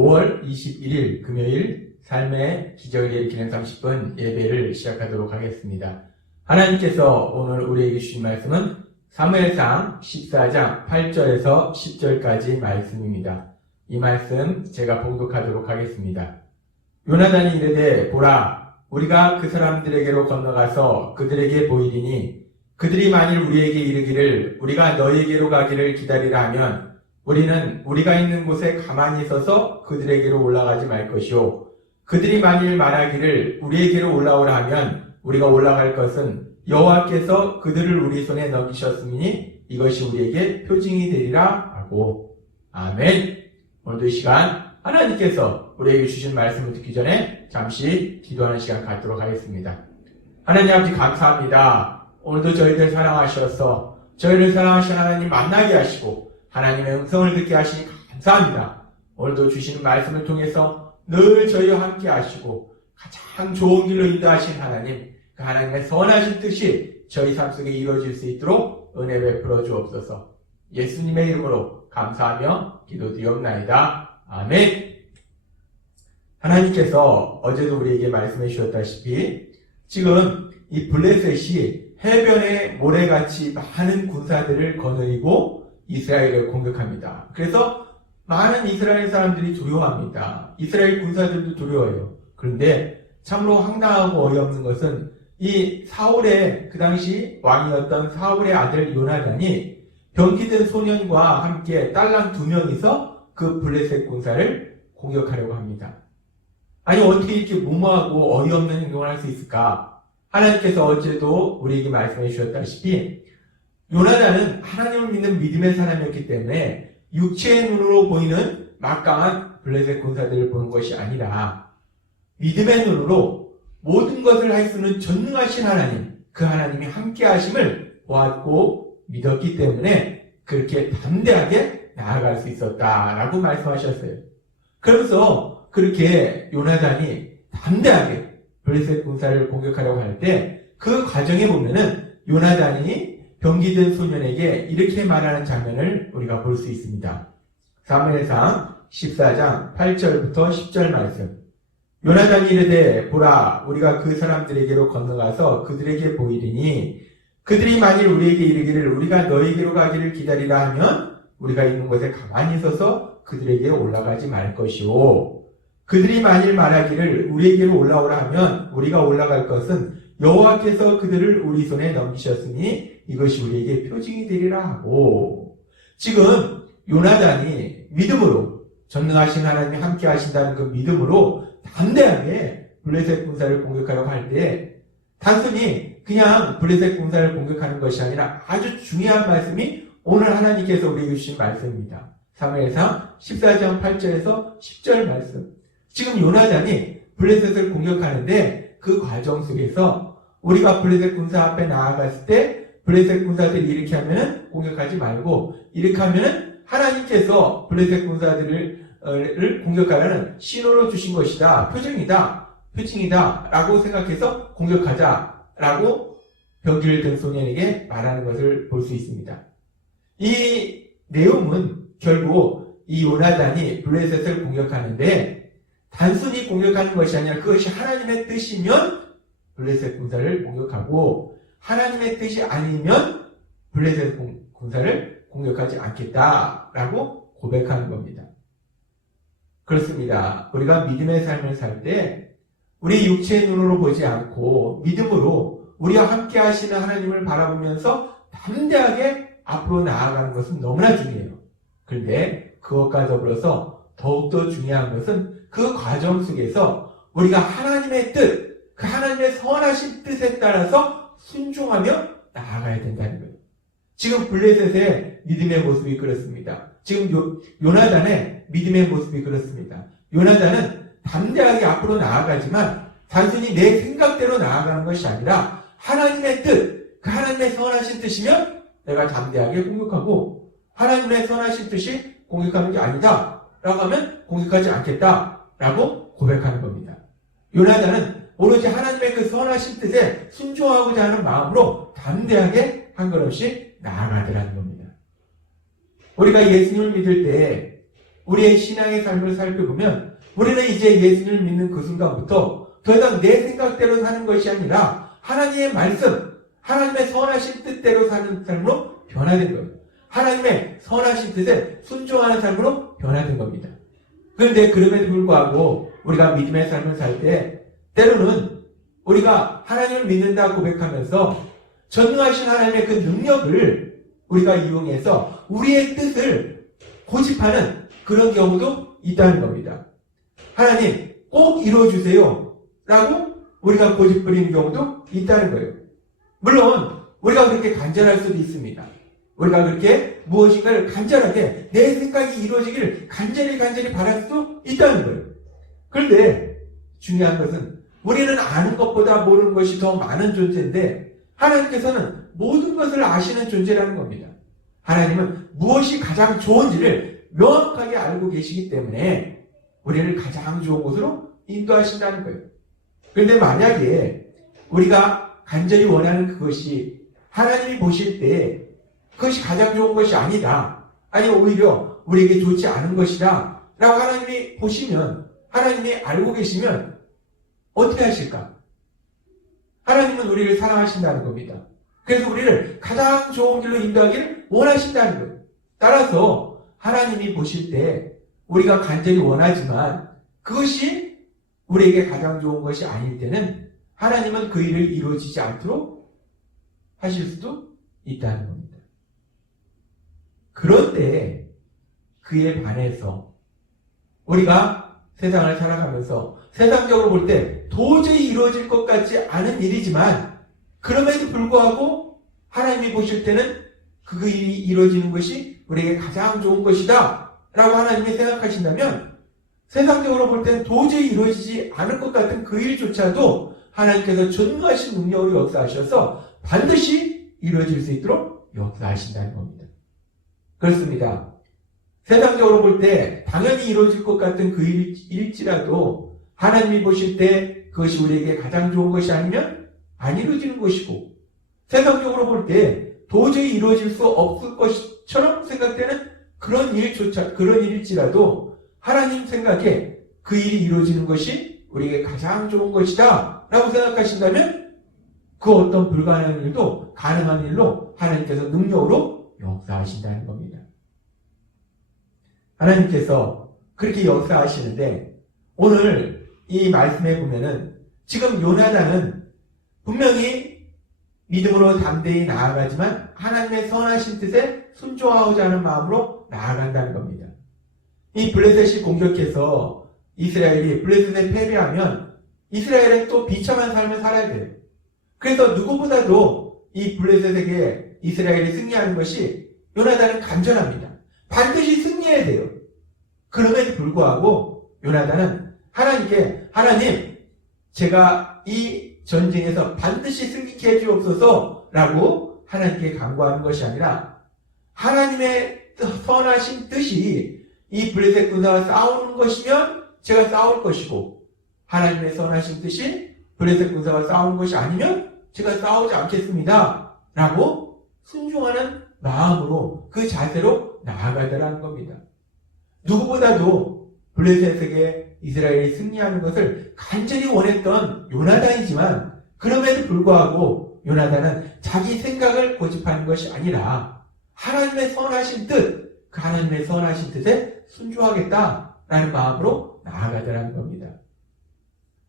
5월 21일 금요일 삶의 기적을 일으키는 30분 예배를 시작하도록 하겠습니다. 하나님께서 오늘 우리에게 주신 말씀은 사무엘상 14장 8절에서 10절까지 말씀입니다. 이 말씀 제가 봉독하도록 하겠습니다. 요나단이 이르되 보라, 우리가 그 사람들에게로 건너가서 그들에게 보이리니 그들이 만일 우리에게 이르기를 우리가 너희에게로 가기를 기다리라 하면 우리는 우리가 있는 곳에 가만히 서서 그들에게로 올라가지 말 것이요, 그들이 만일 말하기를 우리에게로 올라오라 하면 우리가 올라갈 것은 여호와께서 그들을 우리 손에 넘기셨으니 이것이 우리에게 표징이 되리라 하고. 아멘. 오늘도 이 시간 하나님께서 우리에게 주신 말씀을 듣기 전에 잠시 기도하는 시간 갖도록 하겠습니다. 하나님 아버지 감사합니다. 오늘도 저희들 사랑하셔서 저희를 사랑하신 하나님 만나게 하시고 하나님의 음성을 듣게 하시니 감사합니다. 오늘도 주시는 말씀을 통해서 늘 저희와 함께 하시고 가장 좋은 길로 인도하신 하나님, 그 하나님의 선하신 뜻이 저희 삶 속에 이루어질 수 있도록 은혜 베풀어 주옵소서. 예수님의 이름으로 감사하며 기도드리옵나이다. 아멘. 하나님께서 어제도 우리에게 말씀해 주셨다시피 지금 이 블레셋이 해변에 모래같이 많은 군사들을 거느리고 이스라엘을 공격합니다. 그래서 많은 이스라엘 사람들이 두려워합니다. 이스라엘 군사들도 두려워해요. 그런데 참으로 황당하고 어이없는 것은 이 사울의, 그 당시 왕이었던 사울의 아들 요나단이 병기든 소년과 함께 딸랑 2명이서 그 블레셋 군사를 공격하려고 합니다. 아니, 어떻게 이렇게 무모하고 어이없는 행동을 할 수 있을까? 하나님께서 어제도 우리에게 말씀해 주셨다시피 요나단은 하나님을 믿는 믿음의 사람이었기 때문에 육체의 눈으로 보이는 막강한 블레셋 군사들을 보는 것이 아니라 믿음의 눈으로 모든 것을 할 수 있는 전능하신 하나님, 그 하나님이 함께 하심을 보았고 믿었기 때문에 그렇게 담대하게 나아갈 수 있었다라고 말씀하셨어요. 그러면서 그렇게 요나단이 담대하게 블레셋 군사를 공격하려고 할 때 그 과정에 보면은 요나단이 병기든 소년에게 이렇게 말하는 장면을 우리가 볼 수 있습니다. 사무엘상 14장 8절부터 10절 말씀. 요나단이 이르되 보라, 우리가 그 사람들에게로 건너가서 그들에게 보이리니 그들이 만일 우리에게 이르기를 우리가 너희에게로 가기를 기다리라 하면 우리가 있는 곳에 가만히 서서 그들에게 올라가지 말 것이오, 그들이 만일 말하기를 우리에게로 올라오라 하면 우리가 올라갈 것은 여호와께서 그들을 우리 손에 넘기셨으니 이것이 우리에게 표징이 되리라 하고. 지금 요나단이 믿음으로, 전능하신 하나님이 함께 하신다는 그 믿음으로 담대하게 블레셋 군사를 공격하려고 할 때 단순히 그냥 블레셋 군사를 공격하는 것이 아니라 아주 중요한 말씀이 오늘 하나님께서 우리에게 주신 말씀입니다. 사무엘상 14장 8절에서 10절 말씀. 지금 요나단이 블레셋을 공격하는데 그 과정 속에서 우리가 블레셋 군사 앞에 나아갔을 때 블레셋 군사들이 이렇게 하면은 공격하지 말고 이렇게 하면은 하나님께서 블레셋 군사들을 공격하라는 신호로 주신 것이다, 표징이다 라고 생각해서 공격하자라고 병기를 든 소년에게 말하는 것을 볼 수 있습니다. 이 내용은 결국 이 요나단이 블레셋을 공격하는데 단순히 공격하는 것이 아니라 그것이 하나님의 뜻이면 블레셋 군사를 공격하고 하나님의 뜻이 아니면 블레셋 군사를 공격하지 않겠다라고 고백하는 겁니다. 그렇습니다. 우리가 믿음의 삶을 살 때 우리 육체의 눈으로 보지 않고 믿음으로 우리와 함께 하시는 하나님을 바라보면서 담대하게 앞으로 나아가는 것은 너무나 중요해요. 그런데 그것과 더불어서 더욱더 중요한 것은 그 과정 속에서 우리가 하나님의 뜻, 그 하나님의 선하신 뜻에 따라서 순종하며 나아가야 된다는 거예요. 지금 블레셋의 믿음의 모습이 그렇습니다. 지금 요나단의 믿음의 모습이 그렇습니다. 요나단은 담대하게 앞으로 나아가지만 단순히 내 생각대로 나아가는 것이 아니라 하나님의 뜻, 그 하나님의 선하신 뜻이면 내가 담대하게 공격하고 하나님의 선하신 뜻이 공격하는 게 아니다 라고 하면 공격하지 않겠다 라고 고백하는 겁니다. 요나단은 오로지 하나님의 그 선하신 뜻에 순종하고자 하는 마음으로 담대하게 한 걸음씩 나아가더라는 겁니다. 우리가 예수님을 믿을 때 우리의 신앙의 삶을 살펴보면 우리는 이제 예수님을 믿는 그 순간부터 더 이상 내 생각대로 사는 것이 아니라 하나님의 말씀, 하나님의 선하신 뜻대로 사는 삶으로 변화된 거예요. 하나님의 선하신 뜻에 순종하는 삶으로 변화된 겁니다. 그런데 그럼에도 불구하고 우리가 믿음의 삶을 살 때 때로는 우리가 하나님을 믿는다 고백하면서 전능하신 하나님의 그 능력을 우리가 이용해서 우리의 뜻을 고집하는 그런 경우도 있다는 겁니다. 하나님 꼭 이루어주세요 라고 우리가 고집 부리는 경우도 있다는 거예요. 물론 우리가 그렇게 간절할 수도 있습니다. 우리가 그렇게 무엇인가를 간절하게 내 생각이 이루어지기를 간절히 바랄 수도 있다는 거예요. 그런데 중요한 것은 우리는 아는 것보다 모르는 것이 더 많은 존재인데 하나님께서는 모든 것을 아시는 존재라는 겁니다. 하나님은 무엇이 가장 좋은지를 명확하게 알고 계시기 때문에 우리를 가장 좋은 곳으로 인도하신다는 거예요. 그런데 만약에 우리가 간절히 원하는 그것이 하나님이 보실 때 그것이 가장 좋은 것이 아니다, 아니 오히려 우리에게 좋지 않은 것이다 라고 하나님이 보시면, 하나님이 알고 계시면 어떻게 하실까? 하나님은 우리를 사랑하신다는 겁니다. 그래서 우리를 가장 좋은 길로 인도하기를 원하신다는 거예요. 따라서 하나님이 보실 때 우리가 간절히 원하지만 그것이 우리에게 가장 좋은 것이 아닐 때는 하나님은 그 일을 이루어지지 않도록 하실 수도 있다는 겁니다. 그런데 그에 반해서 우리가 세상을 살아가면서 세상적으로 볼 때 도저히 이루어질 것 같지 않은 일이지만 그럼에도 불구하고 하나님이 보실 때는 그 일이 이루어지는 것이 우리에게 가장 좋은 것이다 라고 하나님이 생각하신다면 세상적으로 볼 때는 도저히 이루어지지 않을 것 같은 그 일조차도 하나님께서 전능하신 능력으로 역사하셔서 반드시 이루어질 수 있도록 역사하신다는 겁니다. 그렇습니다. 세상적으로 볼 때 당연히 이루어질 것 같은 그 일일지라도 하나님이 보실 때 그것이 우리에게 가장 좋은 것이 아니면 안 이루어지는 것이고, 세상적으로 볼 때 도저히 이루어질 수 없을 것처럼 생각되는 그런 일일지라도 하나님 생각에 그 일이 이루어지는 것이 우리에게 가장 좋은 것이다 라고 생각하신다면 그 어떤 불가능한 일도 가능한 일로 하나님께서 능력으로 역사하신다는 겁니다. 하나님께서 그렇게 역사하시는데 오늘 이 말씀에 보면은 지금 요나단은 분명히 믿음으로 담대히 나아가지만 하나님의 선하신 뜻에 순종하고자 하는 마음으로 나아간다는 겁니다. 이 블레셋이 공격해서 이스라엘이 블레셋에 패배하면 이스라엘은 또 비참한 삶을 살아야 돼요. 그래서 누구보다도 이 블레셋에게 이스라엘이 승리하는 것이 요나단은 간절합니다. 반드시 승리해야 돼요. 그럼에도 불구하고 요나단은 하나님께, 하나님 제가 이 전쟁에서 반드시 승리케 해주옵소서 라고 하나님께 간구하는 것이 아니라 하나님의 선하신 뜻이 이 블레셋 군사와 싸우는 것이면 제가 싸울 것이고, 하나님의 선하신 뜻이 블레셋 군사와 싸우는 것이 아니면 제가 싸우지 않겠습니다 라고 순종하는 마음으로 그 자세로 나아가더라는 겁니다. 누구보다도 블레셋에게 이스라엘이 승리하는 것을 간절히 원했던 요나단이지만 그럼에도 불구하고 요나단은 자기 생각을 고집하는 것이 아니라 하나님의 선하신 뜻, 그 하나님의 선하신 뜻에 순종하겠다라는 마음으로 나아가더라는 겁니다.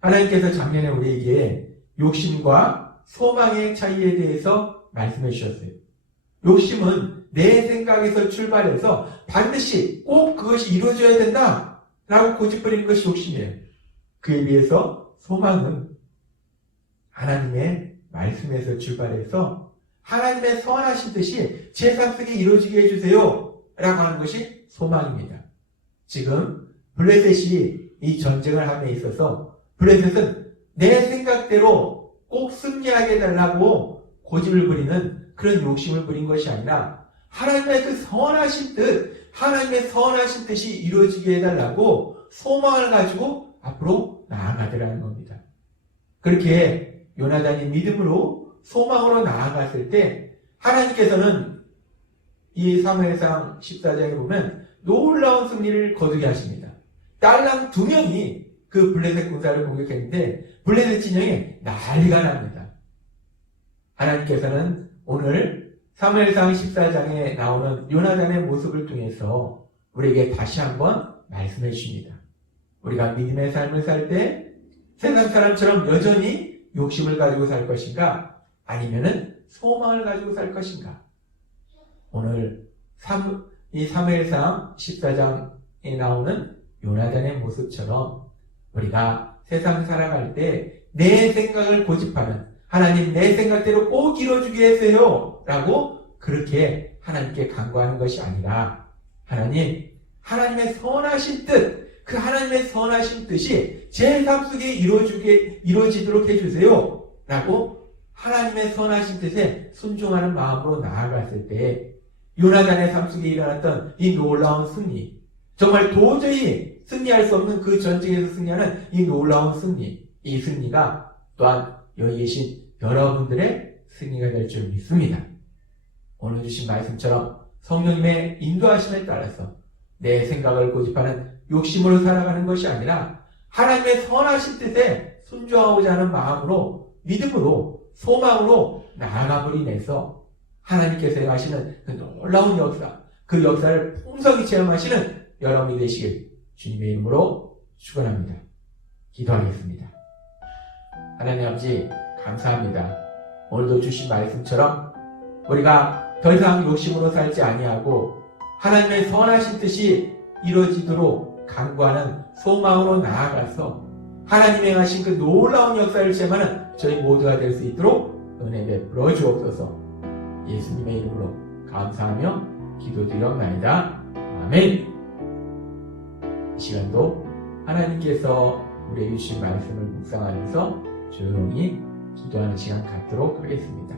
하나님께서 작년에 우리에게 욕심과 소망의 차이에 대해서 말씀해 주셨어요. 욕심은 내 생각에서 출발해서 반드시 꼭 그것이 이루어져야 된다 라고 고집부리는 것이 욕심이에요. 그에 비해서 소망은 하나님의 말씀에서 출발해서 하나님의 선하신 뜻이 제 삶 속에 이루어지게 해주세요 라고 하는 것이 소망입니다. 지금 블레셋이 이 전쟁을 함에 있어서 블레셋은 내 생각대로 꼭 승리하게 해달라고 고집을 부리는 그런 욕심을 부린 것이 아니라 하나님의 그 선하신 뜻, 하나님의 선하신 뜻이 이루어지게 해달라고 소망을 가지고 앞으로 나아가더라는 겁니다. 그렇게 요나단이 믿음으로 소망으로 나아갔을 때 하나님께서는 이 사무엘상 14장에 보면 놀라운 승리를 거두게 하십니다. 딸랑 2명이 그 블레셋 군사를 공격했는데 블레셋 진영에 난리가 납니다. 하나님께서는 오늘 사무엘상 14장에 나오는 요나단의 모습을 통해서 우리에게 다시 한번 말씀해 주십니다. 우리가 믿음의 삶을 살 때 세상 사람처럼 여전히 욕심을 가지고 살 것인가? 아니면은 소망을 가지고 살 것인가? 오늘 이 사무엘상 14장에 나오는 요나단의 모습처럼 우리가 세상 살아갈 때 내 생각을 고집하는 하나님 내 생각대로 꼭 이루어주게 해주세요 라고 그렇게 하나님께 간구하는 것이 아니라 하나님의 선하신 뜻, 그 하나님의 선하신 뜻이 제 삶 속에 이루어지도록 해주세요 라고 하나님의 선하신 뜻에 순종하는 마음으로 나아갔을 때 요나단의 삶 속에 일어났던 이 놀라운 승리, 정말 도저히 승리할 수 없는 그 전쟁에서 승리하는 이 놀라운 승리, 이 승리가 또한 여기 계신 여러분들의 승리가 될 줄 믿습니다. 오늘 주신 말씀처럼 성령님의 인도하심에 따라서 내 생각을 고집하는 욕심으로 살아가는 것이 아니라 하나님의 선하신 뜻에 순종하고자 하는 마음으로 믿음으로 소망으로 나아감으로 인해서 하나님께서 행하시는 그 놀라운 역사, 그 역사를 풍성히 체험하시는 여러분이 되시길 주님의 이름으로 축원합니다. 기도하겠습니다. 하나님 아버지 감사합니다. 오늘도 주신 말씀처럼 우리가 더 이상 욕심으로 살지 아니하고 하나님의 선하신 뜻이 이루어지도록 간구하는 소망으로 나아가서 하나님의 행하신 그 놀라운 역사를 체험하는 저희 모두가 될 수 있도록 은혜 베풀어 주옵소서. 예수님의 이름으로 감사하며 기도드리옵나이다. 아멘. 이 시간도 하나님께서 우리에게 주신 말씀을 묵상하면서 조용히 기도하는 시간 갖도록 하겠습니다.